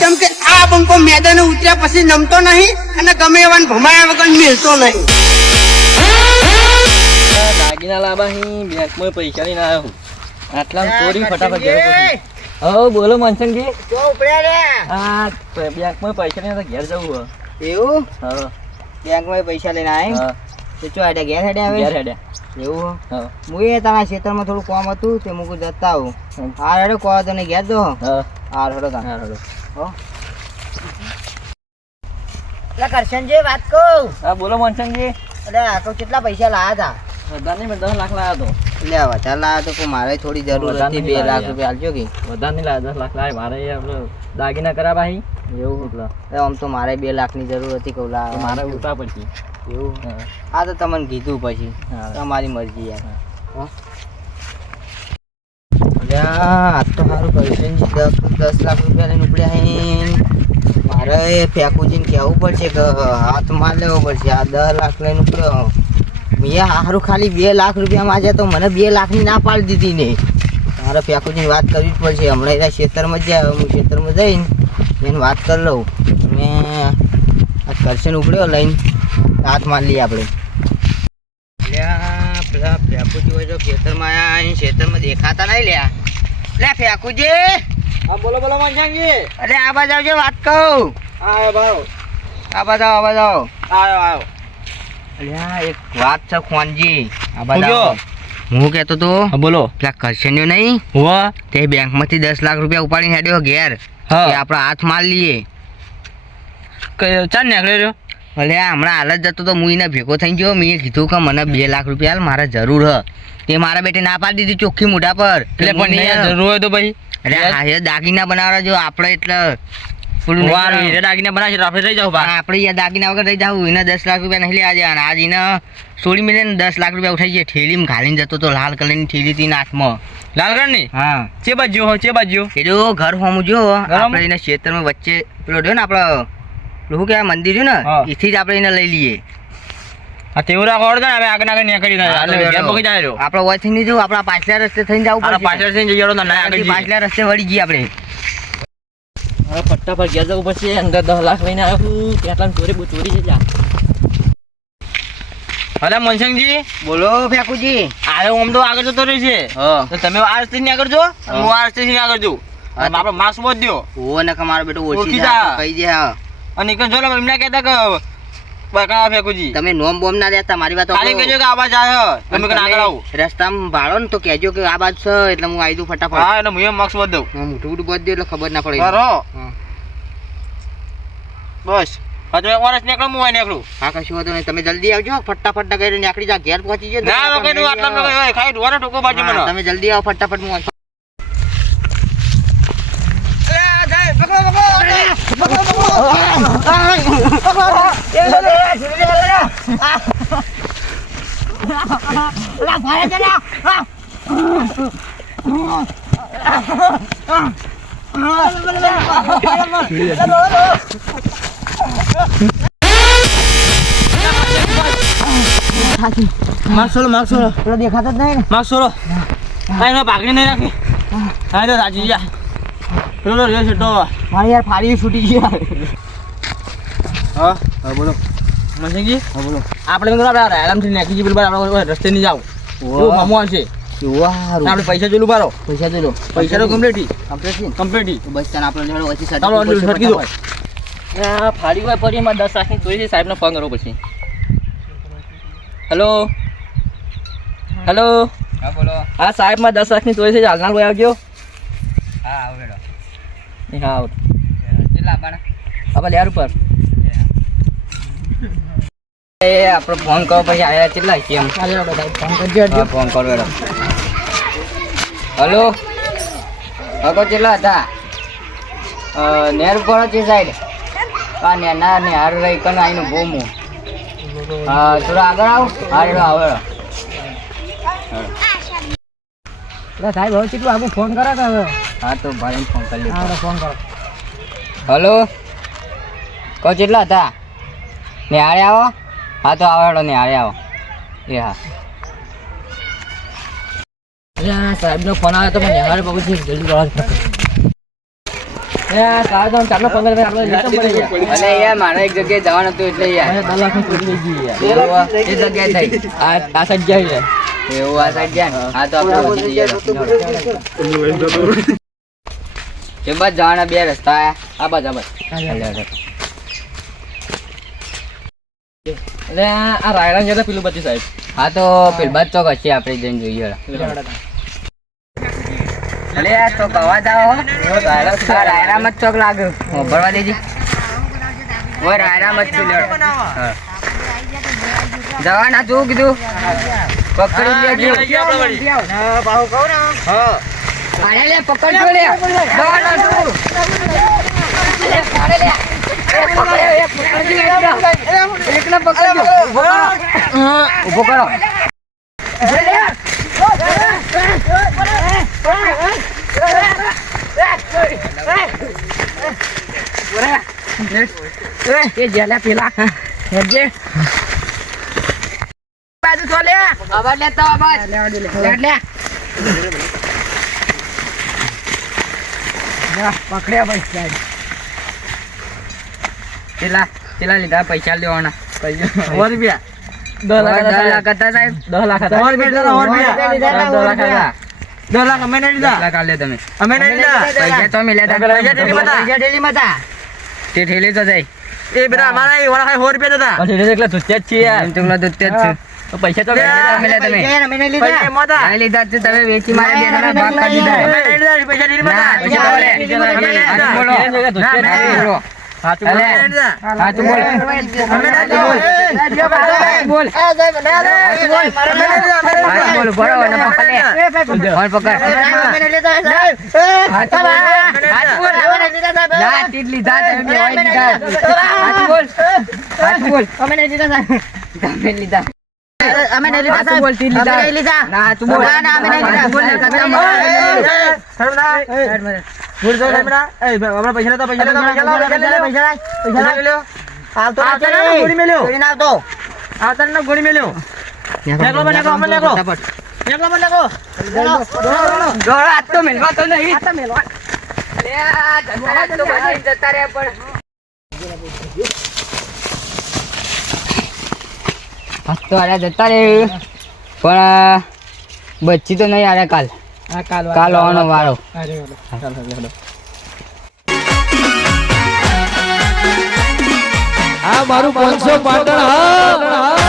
કેમ કે આ બંકો મેદાને ઉતર્યા પછી નમતો નહીં અને ગમે એવાને ભમાયા વગર મેલતો નહીં. દાગીના લાવવા અહીં બેંકમાં પૈસા લઈને આવ્યો હું. આટલા ચોરી ફટાફટ ઘેર પહોંચી. હો બોલો મનસંગજી. તો ઉપડ્યા રે. આ બેંકમાં પૈસા લઈને ઘેર જવું હે. એવું હા બેંકમાં પૈસા લઈને આવ્યા હા તો ચો હેડે ઘેર હેડે આવે ઘેર હેડ્યા. એવું હા હું એ તારા ખેતરમાં થોડું કામ હતું તે મૂકું જતા આવું. હા હેડો કહો તને ઘેર જો. હા હા હેડો તા હા હેડો. હો લા કરશનજી વાત કહું. હા બોલો મનસંગજી. અરે આ તો કેટલા પૈસા લાયા હતા? વધારે નહીં, મેં 10 લાખ લાવ્યો હતો. એટલે વધારે લાયા તો મારે થોડી જરૂર હતી. 2 લાખ રૂપિયા આલજો કે વધારે નહીં લાવ્યો, 10 લાખ લાવ્યો. મારે આપણે દાગીના કરાવવા અહીં. એવું એટલે આમ તો મારે 2 લાખની જરૂર હતી કહું લા મારે ઉઠવા પડશે. એવું હા આ તો તમને કીધું પછી હા. તમારી મરજી યાર. આજ તો સારું કર્યું છે 10 લાખ રૂપિયા લઈને ઉપડ્યા હે. મારે ફેંકુજીને કહેવું પડશે કે હાથ માર લેવો પડશે. આ 10 લાખ લઈને ઉપડ્યો મેં સારું ખાલી 2 લાખ રૂપિયા માંગ્યા તો મને 2 લાખની ના પાડી દીધી ને. મારે ફેંકુજીની વાત કરવી જ પડશે. હમણાં એના ખેતરમાં જ જાય, હું ખેતરમાં જઈને એને વાત કરી લઉં. મેં આ કરશન ઉપડ્યો લઈને હાથ માર લઈએ આપણે. પેલા ફેંકુજી હોય તો ખેતરમાં આવ્યા અહીં ખેતરમાં દેખાતા નહીં લ્યા. લે ફેંકુજી. હા બોલો બોલો મનસંગજી. અરે આ બાજુ આવજો વાત કહું. આવ્યો ભાવ. આ બાજુ આવો, આ બાજુ આવો. આવ્યો. અલ્યા એક વાત છે ખોનજી. આ બાજુ આવો. હું કહેતો તો બોલો. પેલા કરશન્યો નહીં હુઆ તે બેંકમાંથી 10 લાખ રૂપિયા ઉપાડીને હેડ્યો ઘેર. હા. કે આપણે હાથ માર લઈએ. ચાલ નીકળ્યો રહ્યો. અલે હમણાં હાલ જ જતો તો હું એને ભેગો થઈ ગયો. મેં કીધું કે મને 2 લાખ રૂપિયા હાલ મારે જરૂર હ. તે મારા બેટે ના પાડી દીધી ચોખ્ખી મોઢા પર. એટલે પણ નહીં જરૂર હોય તો ભાઈ અરે હા એ દાગીના બનાવવા જો આપણે એટલે પેલું વાર હીરે દાગીના બનાવશે તો આપણે રહી જાવ બા. આપણે યાર દાગીના વગર રહી જાવ. એને 10 લાખ રૂપિયા નહીં લેવા જવાના. આજ એને સોળી મિલે ને 10 લાખ રૂપિયા ઉઠાઈ જાય. ઠેલીમાં ઘાલીને જતો તો લાલ કલરની ઠેલી હતી હાથમાં. લાલગઢની હા ચે બાજુ હો ચે બાજુ એ જો ઘર હોમું જો આપણે એને ખેતરમાં વચ્ચે પેલો રહ્યો ને આપણે શું કહેવાય મંદિર રહ્યું ને હા. એથી જ આપણે એને લઈ લઈએ. આ તેવું રાખો ને હવે આગળ આગળ નીકળી જાય પકી જાય રહ્યો. આપણે ઓયથી નહીં જવું. આપણા પાછલા રસ્તે થઈને જવું આ પાછળ થઈને જઈ રહ્યો ના આગળ પડશે. પાછલા રસ્તે વળી જઈએ આપણે. હવે પટ્ટા પર ઘેર જવું પડશે. અંદર 10 લાખ લઈને આવ્યો કેટલા ચોરી બહુ ચોરી છે જા. અરે મનસંગજી બોલો ફેકુજી. આરે ઓમ તો આગળ જતો રહ્યો છે. હા તો તમે આ રસ્તે આગળ જો હું આ રસ્તે આગળ જઉં. અને આપણે માસ્ક બોધ દો ઓ ને કે મારો બેટો ઓછી ઓળખી જા જા. કહી દે. હા અને એક જો એમને કહેતા કે બકા ફેકુજી તમે નોમ બોમ ના દેતા. મારી વાત ખાલી કહેજો કે આવાજ આવે તમે કે આગળ આવો. રસ્તામાં ભાળો ને તો કહેજો કે આ બાજુ છે એટલે હું આવી દઉં ફટાફટ. હા એટલે હું માસ્ક બોધ દઉં. મોટું મોટું બોધ દે એટલે ખબર ના પડે. બરો હા. બસ હવે તમે ઓરસ નીકળો હું અહીં નીકળું. હા કશું વાંધો નહીં. તમે જલ્દી આવજો. ફટાફટ કરી નીકળી જા. ઘેર પહોંચી જજો. ના વગર તું આટલા વગર ખાઈ ડોરા ટોકો બાજુ મને. તમે જલ્દી આવો ફટાફટ. હું માર્ક્સ પેલો દેખાતો જ નહીં ને. માર્ક્સ છોડો. આ એનો પાઘડી નહીં રાખી. હા તો સાચી જા. પેલો રહ્યો છે તો. મારે યાર ફાડી છૂટી ગઈ યાર. હા હા બોલો મનસિંહજી. હા બોલો. આપણે મિત્રો આપણે આરામથી નાખી જઈએ. પેલું આપણે રસ્તે નહીં જાવ. એવું હમો હશે. આપણે પૈસા જોલું બારો. પૈસા દે લો. પૈસા તો કમ્પ્લીટ કમ્પ્લીટ. બસ તને આપણે જોડે ઓછી ચાલો સાડી સટકી દો. ફાડી હોય પડી એમાં 10 લાખની ચોરી છે. સાહેબને ફોન કરવો પછી. Hello hello. હા બોલો. હા સાહેબમાં 10 લાખની ચોરી છે. હાલના ભાઈ આવજો. હા આવો બેડો. હા આવો. કેટલા બાણા? આપણે યાર ઉપર એ આપણે ફોન કરો પછી આયા કેટલા છે એમ. ફોન કરજો. હા ફોન કરો બેડો. હેલો હકો કેટલા હતા? નેર ઉપર છે સાઈડ. હા ને ના ને હાર રહી કન આઈનું બોમું. હા થોડા આગળ આવો. હા રેડો આવો. સાહેબ હવે કેટલું આગળ ફોન કરે કે હવે? હા તો ભાઈને ફોન કરી લે. હા ફોન કરો. હલો કહો કેટલા હતા? નિહાળે આવો. હા તો આવો હેડો નિહાળે આવો. એ હા સાહેબનો ફોન આવ્યો તો પણ યાર પછી જલ્દી યાર સારા જણ ચાલો 15 આપણે લીધો પડે યાર. અને યાર મારે એક જગ્યાએ જવાનું હતું એટલે યાર અરે 10 લાખની ચોરી થઈ ગઈ યાર. એ જગ્યાએ થઈ આ સાઈડ જાય યાર. એવું આ સાઈડ જાય ને હા તો આપણે વધી જઈએ કે બસ જવાના બે રસ્તા આયા આ બાજ આ બાજ. એટલે આ રાયડા જતા પેલું બધી સાહેબ. હા તો પેલબાદ ચોક હશે આપણે જઈને જોઈએ અલે યાર તો કવા જાવ રાયરામ જ ચોક લાગે ભરવા દેજી ઓય રાયરામ જ છે જવાના તું કીધું પકડી લેજો આને લે પકડજો લે જવાના તું એકલા પકડજો ઉભો કરો એ જેલા પેલા હેજે બાજુ તો લે આવા લેતો આવા લે લે પકડ્યા પૈસા પેલા લીધા પૈસા લેવાના રૂપિયા 10 લાખ હતા સાહેબ 10 લાખ હતા. 10 લાખ અમે નહીં લીધા લાખ આલે તમે અમે નહીં લીધા પૈસા તો મિલ્યા હતા પૈસા ઠેલીમાં હતા તે ઠેલી તો જાય એ બેટા અમારા એ વાળા 100 રૂપિયા હતા પછી એટલે એકલા ધુત્યા જ છીએ યાર. એમ તુમલા દુત્તે જ છે તો પૈસા તો મિલ્યા તમે અમે નહીં લીધા છે તમે વેચી મારે દેના ભાગ કરી દીધા અમે નહીં લીધા પૈસા ઠેલીમાં હતા પૈસા તો લે બોલો હાચું બોલ હાચું બોલ બોલ બોલ બરો ને પકડ લે ઓર પકડ ના તીડ લીધા તમે ઓય લીધા હાચું બોલ અમે નહીં લીધા તમે લીધા અમે નહીં લીધા સાહેબ બોલ તીડ લીધા અમે નહીં લીધા ના તું બોલ ના અમે નહીં લીધા બોલ બોલ જો લેમરા એ આપણા પૈસા લેતા પૈસા લઈ લો આવતો ગોળી મેલ્યો ગોળી ના આવતો આવતા ને ગોળી મેલ્યો નેકલો બને કો અમે નેકલો નેકલો બને કો દોડો આ તો મેલવા તો નહીં આ તો મેલવા લે આ જતા તો બની જતા રે પણ આ તો આરે જતા રે પણ બચ્ચી તો નહીં આરે કાલ કાલ આવવાનો વારો આ મારું 500 પાટણ હા